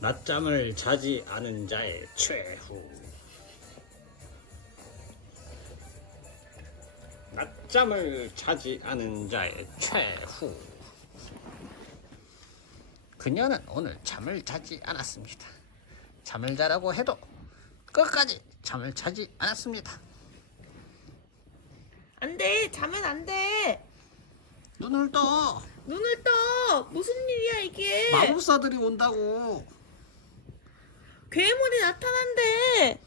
낮잠을 자지 않은 자의 최후. 낮잠을 자지 않은 자의 최후. 그녀는 오늘 잠을 자지 않았습니다. 잠을 자라고 해도 끝까지 잠을 자지 않았습니다. 안 돼. 자면 안 돼. 눈을 떠. 눈을 떠. 무슨 일이야 이게? 마법사들이 온다고. 괴물이 나타난대.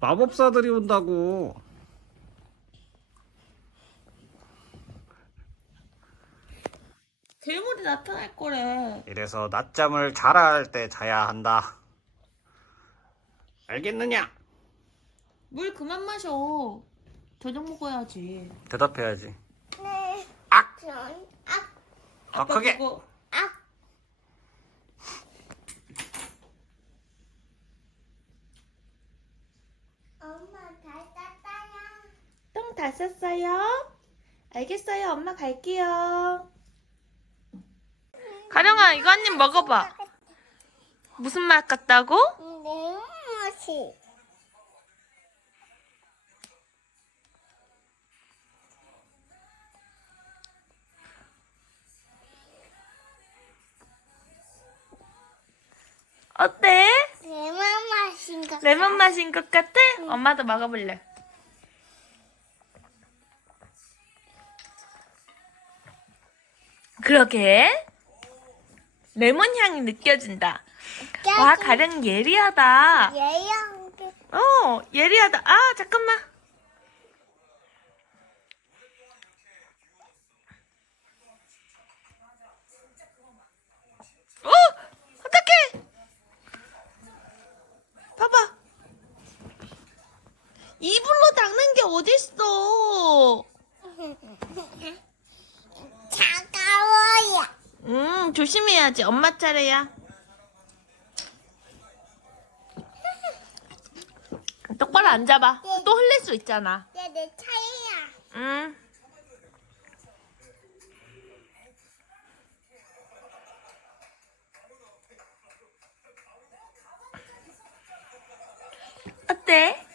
마법사들이 온다고. 괴물이 나타날 거래. 이래서 낮잠을 자라 할때 자야 한다. 알겠느냐? 물 그만 마셔. 저녁 먹어야지. 대답해야지. 네. 악! 전, 아, 더 아빠 크게. 그거 아. 엄마 잘 땄다야. 쌌어요? 알겠어요. 엄마 갈게요. 가령아 이거 한 입 먹어봐. 무슨 맛 같다고? 내 맛이. 어때? 내맛 맛인 것 레몬 맛인 것 같아? 엄마도 먹어볼래. 그러게. 레몬 향이 느껴진다. 와, 가령 예리하다. 얘랑 어, 예리하다. 아, 잠깐만. 어, 어떡해. 봐봐. 이불로 닦는 게 어딨어. 차가워요. 음, 조심해야지. 엄마 차례야. 똑바로 앉아봐. 또 흘릴 수 있잖아. 내, 내 차이야. 응. 어때?